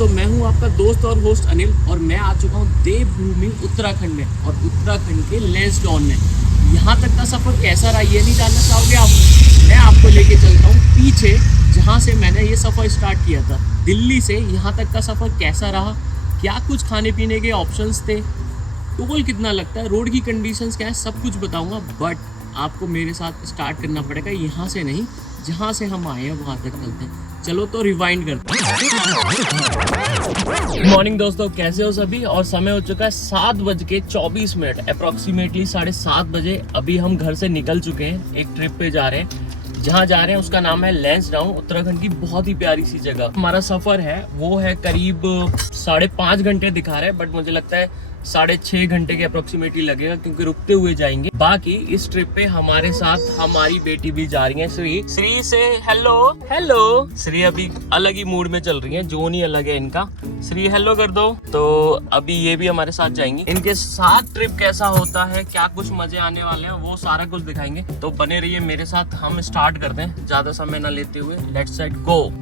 दोस्तों, मैं हूं आपका दोस्त और होस्ट अनिल और मैं आ चुका हूं देवभूमि उत्तराखंड में और उत्तराखंड के लैंसडाउन में। यहां तक का सफ़र कैसा रहा ये नहीं जानना चाहोगे आप? मैं आपको लेके चलता हूं पीछे, जहां से मैंने ये सफ़र स्टार्ट किया था। दिल्ली से यहां तक का सफ़र कैसा रहा, क्या कुछ खाने पीने के ऑप्शंस थे, टोल कितना लगता है, रोड की कंडीशंस क्या है, सब कुछ बताऊँगा। बट आपको मेरे साथ स्टार्ट करना पड़ेगा, यहाँ से नहीं, जहाँ से हम आए हैं वहाँ तक चलते हैं। चलो तो रिवाइंड करते हैं। गुड मॉर्निंग दोस्तों, कैसे हो सभी? और समय हो चुका है 7:24 अप्रॉक्सीमेटली 7:30 बजे। अभी हम घर से निकल चुके हैं, एक ट्रिप पे जा रहे हैं। जहाँ जा रहे हैं उसका नाम है लैंसडाउन, उत्तराखंड की बहुत ही प्यारी सी जगह। हमारा सफ़र है वो है करीब 5.5 घंटे दिखा रहे हैं, बट मुझे लगता है 6.5 घंटे के अप्रोक्सीमेटली लगेगा, क्योंकि रुकते हुए जाएंगे। बाकी इस ट्रिप पे हमारे साथ हमारी बेटी भी जा रही है, श्री से हेलो हेलो। श्री अभी अलग ही मूड में चल रही है, जोन ही अलग है इनका। श्री हेलो कर दो। तो अभी ये भी हमारे साथ जाएंगी। इनके साथ ट्रिप कैसा होता है, क्या कुछ मजे आने वाले हैं, वो सारा कुछ दिखाएंगे। तो बने रहिए मेरे साथ। हम स्टार्ट करते हैं ज्यादा समय ना लेते हुए। Let's set go.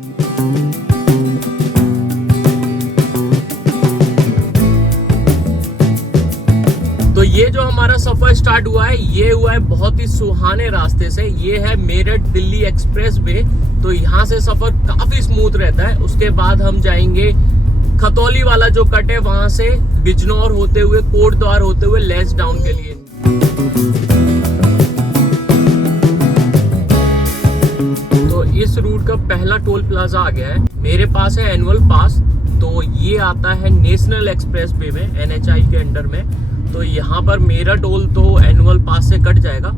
तो ये जो हमारा सफर स्टार्ट हुआ है, ये हुआ है बहुत ही सुहाने रास्ते से। ये है मेरठ दिल्ली एक्सप्रेस वे। तो यहाँ से सफर काफी स्मूथ रहता है। उसके बाद हम जाएंगे खतौली वाला जो कट है, वहां से बिजनौर होते हुए, कोटद्वार होते हुए लैंसडाउन के लिए। तो इस रूट का पहला टोल प्लाजा आ गया है। मेरे पास है एनुअल पास। तो ये आता है नेशनल एक्सप्रेस वे में, NHI के अंडर में। तो यहाँ पर मेरा टोल तो एनुअल पास से कट जाएगा।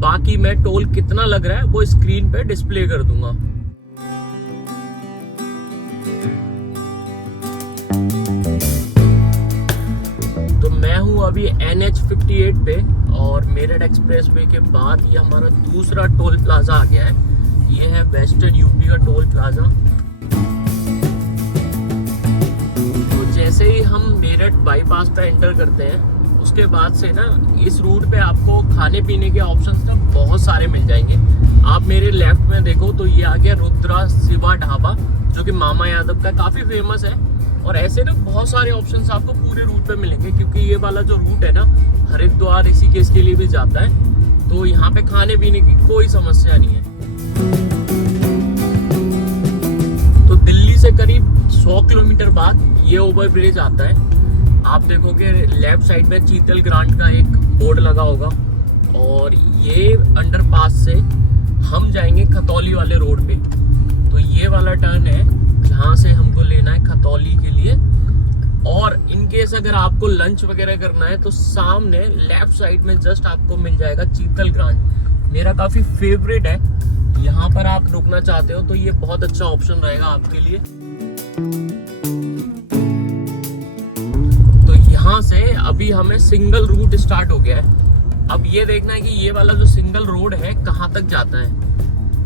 बाकी मैं टोल कितना लग रहा है वो स्क्रीन पे डिस्प्ले कर दूंगा। तो मैं हूँ अभी NH58 पे और मेरठ एक्सप्रेस वे के बाद ये हमारा दूसरा टोल प्लाजा आ गया है। ये है वेस्टर्न यूपी का टोल प्लाजा। तो जैसे ही हम मेरठ बाईपास पे एंटर करते हैं, उसके बाद से ना इस रूट पे आपको खाने पीने के ऑप्शंस ना बहुत सारे मिल जाएंगे। आप मेरे लेफ्ट में देखो तो ये आ गया रुद्रा शिवा ढाबा, जो कि मामा यादव का काफ़ी फेमस है। और ऐसे ना बहुत सारे ऑप्शंस आपको पूरे रूट पे मिलेंगे, क्योंकि ये वाला जो रूट है ना हरिद्वार ऋषिकेश के लिए भी जाता है। तो यहाँ पे खाने पीने की कोई समस्या नहीं है। तो दिल्ली से करीब 100 किलोमीटर बाद ये ओवर ब्रिज आता है। आप देखोगे लेफ्ट साइड में चीतल ग्रांट का एक बोर्ड लगा होगा, और ये अंडरपास से हम जाएंगे खतौली वाले रोड पे। तो ये वाला टर्न है जहाँ से हमको लेना है खतौली के लिए। और इनकेस अगर आपको लंच वगैरह करना है तो सामने लेफ्ट साइड में जस्ट आपको मिल जाएगा चीतल ग्रांट। मेरा काफ़ी फेवरेट है। यहाँ पर आप रुकना चाहते हो तो ये बहुत अच्छा ऑप्शन रहेगा आपके लिए। यहाँ से अभी हमें सिंगल रूट स्टार्ट हो गया है। अब ये देखना है कि ये वाला जो सिंगल रोड है कहाँ तक जाता है,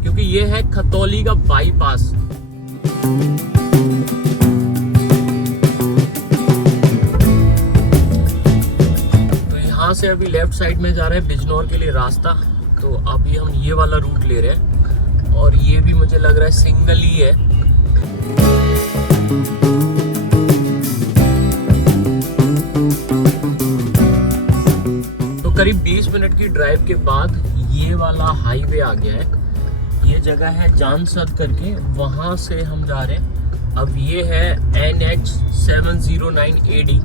क्योंकि ये है खतौली का बाईपास। तो यहाँ से अभी लेफ्ट साइड में जा रहा है बिजनौर के लिए रास्ता। तो अभी हम ये वाला रूट ले रहे हैं, और ये भी मुझे लग रहा है सिंगल ही है। करीब 20 मिनट की ड्राइव के बाद ये वाला हाईवे आ गया है। ये जगह है जानसद करके, वहाँ से हम जा रहे हैं। अब ये है NH 709 AD।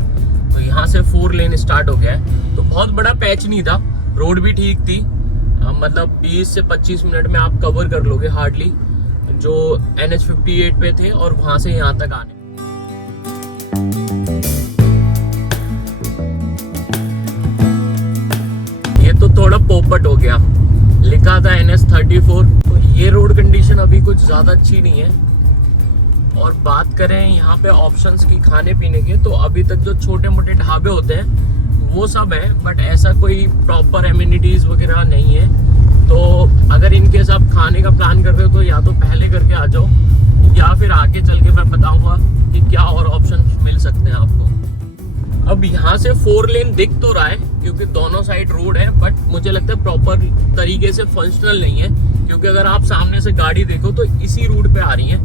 तो यहाँ से 4 लेन स्टार्ट हो गया है। तो बहुत बड़ा पैच नहीं था, रोड भी ठीक थी। मतलब 20 से 25 मिनट में आप कवर कर लोगे हार्डली, जो NH58 पे थे और वहाँ से यहाँ तक आने। तो थोड़ा पोपट हो गया, लिखा था NH34। तो ये रोड कंडीशन अभी कुछ ज़्यादा अच्छी नहीं है। और बात करें यहाँ पे ऑप्शंस की खाने पीने के, तो अभी तक जो छोटे मोटे ढाबे होते हैं वो सब है, बट ऐसा कोई प्रॉपर एमिनिटीज़ वगैरह नहीं है। तो अगर इनकेस आप खाने का प्लान कर रहे हो तो या तो पहले करके आ जाओ, या फिर आगे चल के मैं बताऊँगा कि क्या और ऑप्शन मिल सकते हैं आपको। अब यहाँ से 4 लेन दिख तो रहा है, क्योंकि दोनों साइड रोड है, बट मुझे लगता है प्रॉपर तरीके से फंक्शनल नहीं है। क्योंकि अगर आप सामने से गाड़ी देखो तो इसी रूट पे आ रही है।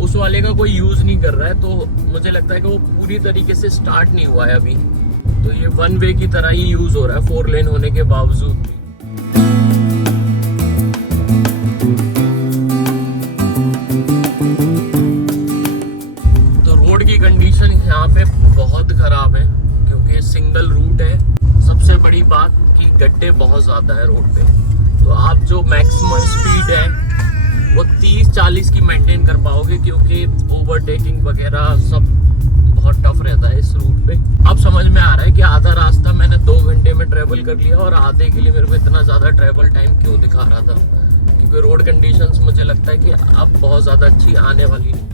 उस वाले का कोई यूज नहीं कर रहा है, तो मुझे लगता है कि वो पूरी तरीके से स्टार्ट नहीं हुआ है अभी। तो ये वन वे की तरह ही यूज हो रहा है 4 लेन होने के बावजूद भी। तो रोड की कंडीशन यहाँ पे बहुत खराब है क्योंकि सिंगल रूट है। सबसे बड़ी बात कि गड्ढे बहुत ज्यादा है रोड पे। तो आप जो मैक्सिमम स्पीड है वो 30-40 की मेंटेन कर पाओगे, क्योंकि ओवरटेकिंग वगैरह सब बहुत टफ रहता है इस रूट पे। अब समझ में आ रहा है कि आधा रास्ता मैंने 2 घंटे में ट्रेवल कर लिया और आधे के लिए मेरे को इतना ज़्यादा ट्रेवल टाइम क्यों दिखा रहा था, क्योंकि रोड कंडीशंस मुझे लगता है कि अब बहुत ज़्यादा अच्छी आने वाली नहीं।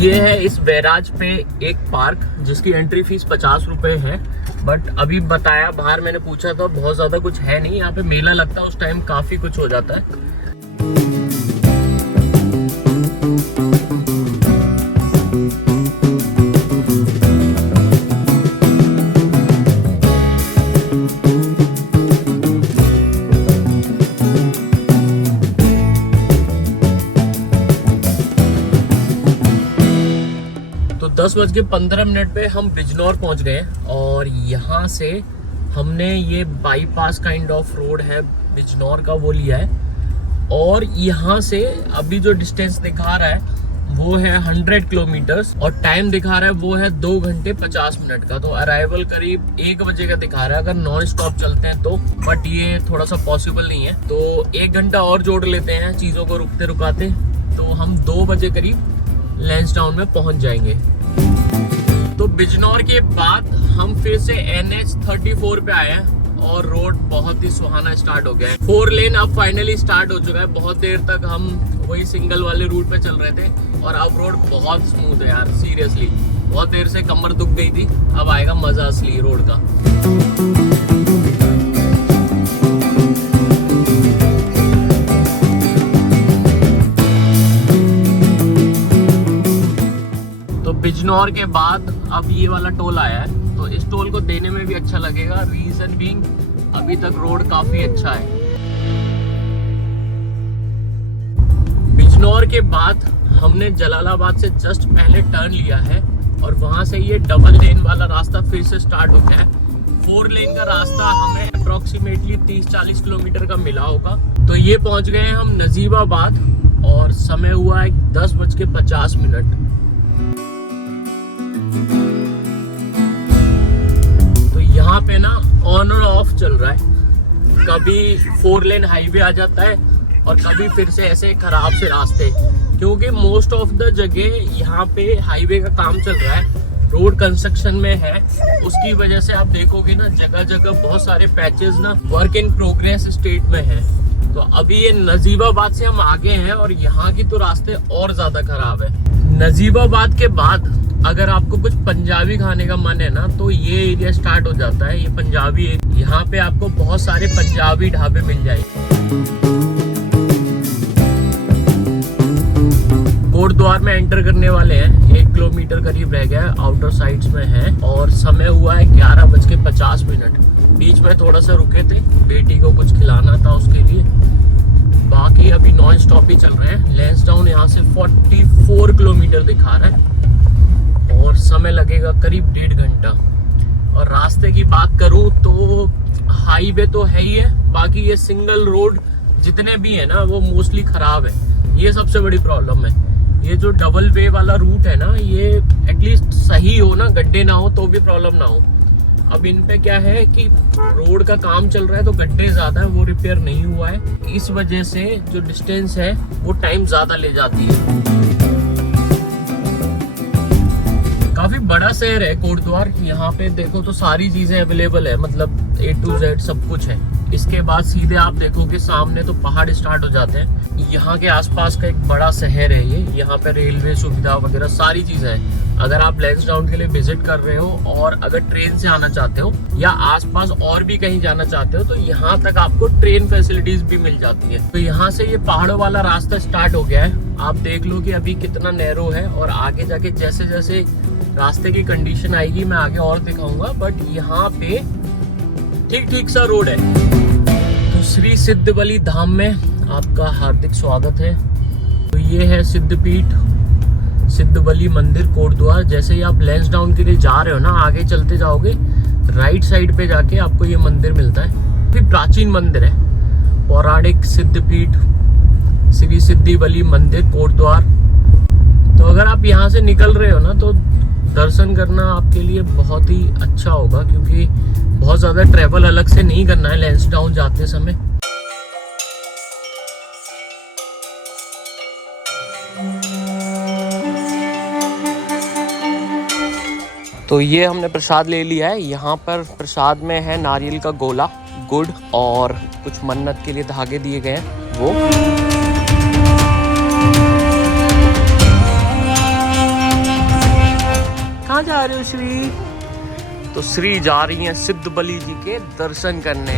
ये है इस बैराज पे एक पार्क जिसकी एंट्री फीस 50 रुपए है, बट अभी बताया बाहर मैंने पूछा था बहुत ज्यादा कुछ है नहीं। यहाँ पे मेला लगता है उस टाइम काफी कुछ हो जाता है। तो 10:15 पे हम बिजनौर पहुंच गए और यहाँ से हमने ये बाईपास काइंड ऑफ रोड है बिजनौर का वो लिया है। और यहाँ से अभी जो डिस्टेंस दिखा रहा है वो है 100 किलोमीटर्स और टाइम दिखा रहा है वो है 2 घंटे 50 मिनट का। तो अराइवल करीब 1 बजे का दिखा रहा है अगर नॉन स्टॉप चलते हैं तो, बट ये थोड़ा सा पॉसिबल नहीं है। तो 1 घंटा और जोड़ लेते हैं चीज़ों को रुकते रुकाते, तो हम 2 बजे करीब लैंसडाउन में पहुंच जाएंगे। तो बिजनौर के बाद हम फिर से NH 34 पे आए हैं और रोड बहुत ही सुहाना स्टार्ट हो गया है। 4 लेन अब फाइनली स्टार्ट हो चुका है। बहुत देर तक हम वही सिंगल वाले रूट पे चल रहे थे और अब रोड बहुत स्मूथ है यार, सीरियसली। बहुत देर से कमर दुख गई थी, अब आएगा मजा असली रोड का। बिजनौर के बाद अब ये वाला टोल आया है, तो इस टोल को देने में भी अच्छा लगेगा। रीजन बीइंग अभी तक रोड काफी अच्छा है। बिजनौर के बाद हमने जलालाबाद से जस्ट पहले टर्न लिया है और वहां से ये डबल लेन वाला रास्ता फिर से स्टार्ट हो गया है। 4 लेन का रास्ता हमें अप्रोक्सीमेटली 30-40 किलोमीटर का मिला होगा। तो ये पहुंच गए हैं हम नजीबाबाद और समय हुआ है 10:50। तो यहाँ पे ना ऑन और ऑफ चल रहा है। कभी 4 लेन हाईवे आ जाता है और कभी फिर से ऐसे खराब से रास्ते, क्योंकि मोस्ट ऑफ द जगह यहाँ पे हाईवे का काम चल रहा है, रोड कंस्ट्रक्शन में है। उसकी वजह से आप देखोगे ना जगह जगह बहुत सारे पैचेस ना वर्क इन प्रोग्रेस स्टेट में है। तो अभी ये नजीबाबाद से हम आगे हैं और यहाँ की तो रास्ते और ज्यादा खराब है। नजीबाबाद के बाद अगर आपको कुछ पंजाबी खाने का मन है ना तो ये एरिया स्टार्ट हो जाता है। ये पंजाबी, यहाँ पे आपको बहुत सारे पंजाबी ढाबे मिल जाएंगे। कोटद्वार में एंटर करने वाले हैं, 1 किलोमीटर करीब रह गया है, आउटर साइड्स में है और समय हुआ है 11:50। बीच में थोड़ा सा रुके थे, बेटी को कुछ खिलाना था उसके लिए। बाकी अभी नॉन स्टॉप ही चल रहे हैं। लैंसडाउन यहाँ से 44 किलोमीटर दिखा रहा है और समय लगेगा करीब 1.5 घंटा। और रास्ते की बात करूं तो हाईवे तो है ही है, बाकी ये सिंगल रोड जितने भी है ना वो मोस्टली खराब है। ये सबसे बड़ी प्रॉब्लम है। ये जो डबल वे वाला रूट है ना, ये एटलीस्ट सही हो ना, गड्ढे ना हो तो भी प्रॉब्लम ना हो। अब इन पे क्या है कि रोड का काम चल रहा है तो गड्ढे ज्यादा है, वो रिपेयर नहीं हुआ है। इस वजह से जो डिस्टेंस है वो टाइम ज्यादा ले जाती है। काफी बड़ा शहर है कोटद्वार। यहाँ पे देखो तो सारी चीजें अवेलेबल है, मतलब A to Z सब कुछ है। इसके बाद सीधे आप देखोगे सामने तो पहाड़ स्टार्ट हो जाते हैं। यहाँ के आसपास का एक बड़ा शहर है ये। यहाँ पे रेलवे सुविधा वगैरह सारी चीजें हैं। अगर आप लैंसडाउन के लिए विजिट कर रहे हो और अगर ट्रेन से आना चाहते हो या आसपास और भी कहीं जाना चाहते हो तो यहाँ तक आपको ट्रेन फैसिलिटीज भी मिल जाती है। तो यहाँ से ये पहाड़ों वाला रास्ता स्टार्ट हो गया है। आप देख लो कि अभी कितना नैरो है और आगे जाके जैसे जैसे रास्ते की कंडीशन आएगी मैं आगे और दिखाऊंगा। बट यहाँ पे ठीक ठीक सा रोड है। तो श्री सिद्धबली धाम में आपका हार्दिक स्वागत है। तो ये है सिद्धपीठ सिद्धबली मंदिर कोटद्वार। जैसे ही आप लैंसडाउन के लिए जा रहे हो ना, आगे चलते जाओगे राइट साइड पे जाके आपको ये मंदिर मिलता है। काफी प्राचीन मंदिर है, पौराणिक सिद्धपीठ श्री सिद्धबली मंदिर कोटद्वार। तो अगर आप यहाँ से निकल रहे हो ना, तो दर्शन करना आपके लिए बहुत ही अच्छा होगा, क्योंकि बहुत ज़्यादा ट्रैवल अलग से नहीं करना है लैंसडाउन जाते समय। तो ये हमने प्रसाद ले लिया है। यहाँ पर प्रसाद में है नारियल का गोला, गुड़ और कुछ मन्नत के लिए धागे दिए गए हैं वो। कहाँ जा रहे हो श्री? तो श्री जा रही हैं सिद्धबली जी के दर्शन करने।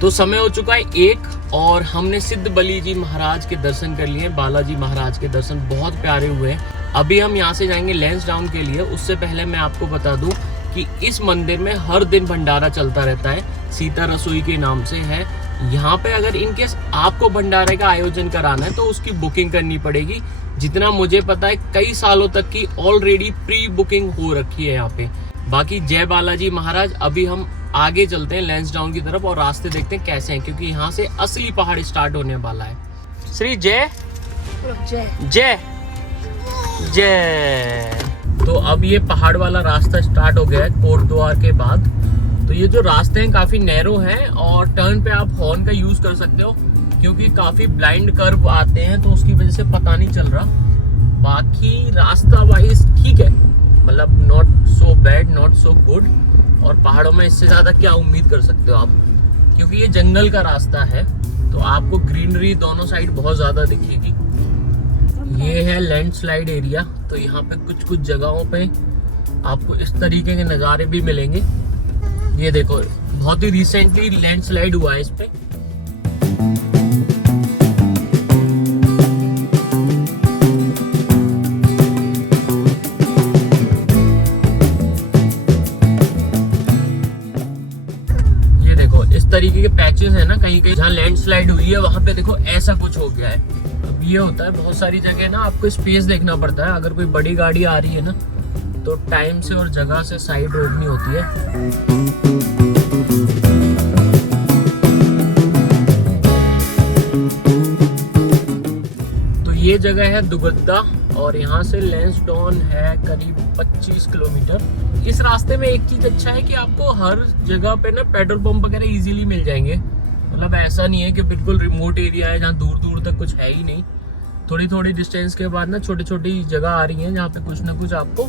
तो समय हो चुका है 1 और हमने सिद्धबली जी महाराज के दर्शन कर लिए। बालाजी महाराज के दर्शन बहुत प्यारे हुए हैं। अभी हम यहाँ से जाएंगे लैंसडाउन के लिए। उससे पहले मैं आपको बता दूं कि इस मंदिर में हर दिन भंडारा चलता रहता है, सीता रसोई के नाम से है। यहाँ पे अगर इनकेस आपको भंडारे का आयोजन कराना है तो उसकी बुकिंग करनी पड़ेगी। जितना मुझे पता है कई सालों तक की ऑलरेडी प्री बुकिंग हो रखी है यहाँ पे। बाकी जय बालाजी महाराज। अभी हम आगे चलते हैं लैंसडाउन की तरफ और रास्ते देखते हैं कैसे हैं, क्योंकि यहाँ से असली पहाड़ स्टार्ट होने वाला है। श्री जय जय जय जय। तो अब ये पहाड़ वाला रास्ता स्टार्ट हो गया है कोटद्वार के बाद। तो ये जो रास्ते हैं काफी नैरो हैं और टर्न पे आप हॉर्न का यूज कर सकते हो, क्योंकि काफी ब्लाइंड कर्व आते हैं तो उसकी वजह से पता नहीं चल रहा। बाकी रास्ता वाइज ठीक है, मतलब not so bad not so good. और पहाड़ों में इससे ज्यादा क्या उम्मीद कर सकते हो आप, क्योंकि ये जंगल का रास्ता है तो आपको ग्रीनरी दोनों साइड बहुत ज्यादा दिखेगी। ये है लैंडस्लाइड एरिया। तो यहाँ पे कुछ कुछ जगहों पे आपको इस तरीके के नज़ारे भी मिलेंगे। ये देखो, बहुत ही रिसेंटली लैंडस्लाइड हुआ है इस पे। ये देखो इस तरीके के पैचेस है ना, कहीं कहीं जहाँ लैंडस्लाइड हुई है वहां पे देखो ऐसा कुछ हो गया है। ये होता है बहुत सारी जगह ना, आपको स्पेस देखना पड़ता है। अगर कोई बड़ी गाड़ी आ रही है ना, तो टाइम से और जगह से साइड रोकनी होती है। तो ये जगह है दुगद्दा और यहाँ से लैंसडाउन है करीब 25 किलोमीटर। इस रास्ते में एक चीज अच्छा है कि आपको हर जगह पे ना पेट्रोल पंप वगैरह इजीली मिल जाएंगे। मतलब ऐसा नहीं है कि बिल्कुल रिमोट एरिया है जहाँ दूर दूर तक कुछ है ही नहीं। थोड़ी थोड़ी डिस्टेंस के बाद ना छोटी छोटी जगह आ रही हैं जहाँ पे कुछ ना कुछ आपको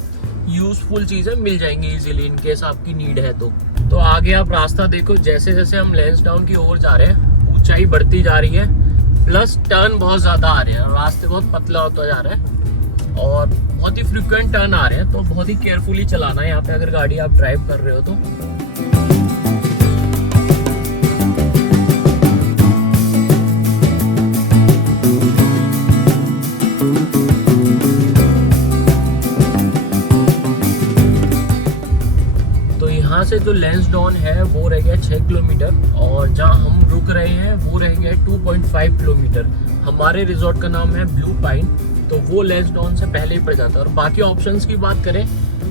यूजफुल चीजें मिल जाएंगी इजीली, इन केस आपकी नीड है तो आगे आप रास्ता देखो। जैसे जैसे हम लैंसडाउन की ओर जा रहे हैं ऊंचाई बढ़ती जा रही है, प्लस टर्न बहुत ज्यादा आ रहे हैं। रास्ते बहुत पतला होता जा रहा है और बहुत ही फ्रिक्वेंट टर्न आ रहे हैं, तो बहुत ही केयरफुली चलाना है यहाँ पे अगर गाड़ी आप ड्राइव कर रहे हो तो। यहाँ से जो लैंसडाउन है वो रह गया 6 किलोमीटर और जहाँ हम रुक रहे हैं वो रह गया 2.5 किलोमीटर। हमारे रिजॉर्ट का नाम है ब्लू पाइन, तो वो लैंसडाउन से पहले ही पड़ जाता है। और बाकी ऑप्शंस की बात करें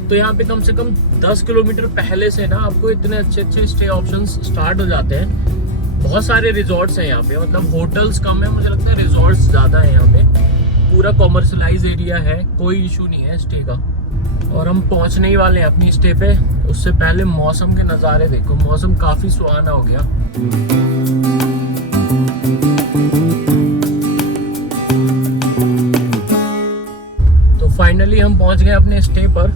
तो यहाँ पे कम से कम 10 किलोमीटर पहले से ना आपको इतने अच्छे अच्छे स्टे ऑप्शंस स्टार्ट हो जाते हैं। बहुत सारे रिजॉर्ट्स हैं यहाँ पे, मतलब होटल्स कम है, मुझे लगता है रिजॉर्ट्स ज़्यादा है यहाँ पे। पूरा कॉमर्शलाइज एरिया है, कोई इशू नहीं है स्टे का। और हम पहुंचने ही वाले हैं अपनी स्टे पे। उससे पहले मौसम के नज़ारे देखो, मौसम काफ़ी सुहाना हो गया। तो फाइनली हम पहुंच गए अपने स्टे पर।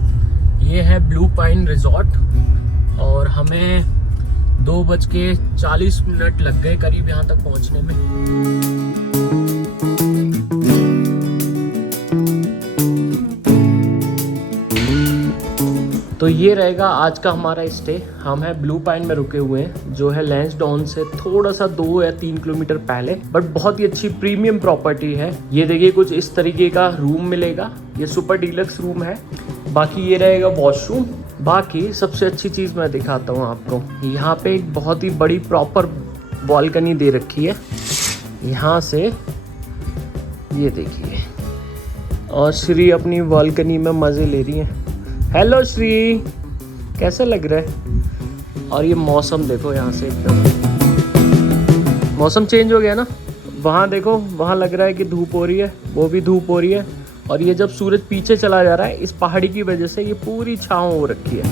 ये है ब्लू पाइन रिजॉर्ट और हमें 2:40 लग गए करीब यहाँ तक पहुंचने में। तो ये रहेगा आज का हमारा स्टे। हम है ब्लू पॉइंट में रुके हुए हैं, जो है लैंसडाउन से थोड़ा सा 2 या 3 किलोमीटर पहले, बट बहुत ही अच्छी प्रीमियम प्रॉपर्टी है। ये देखिए कुछ इस तरीके का रूम मिलेगा, ये सुपर डीलक्स रूम है। बाकी ये रहेगा वॉशरूम। बाकी सबसे अच्छी चीज़ मैं दिखाता हूँ आपको, यहाँ पे एक बहुत ही बड़ी प्रॉपर बालकनी दे रखी है। यहाँ से ये देखिए, और श्री अपनी बालकनी में मज़े ले रही हैं। हेलो श्री, कैसा लग रहा है? और ये मौसम देखो, यहाँ से एकदम मौसम चेंज हो गया ना। वहाँ देखो, वहाँ लग रहा है कि धूप हो रही है, वो भी धूप हो रही है। और ये जब सूरज पीछे चला जा रहा है, इस पहाड़ी की वजह से ये पूरी छाँव हो रखी है।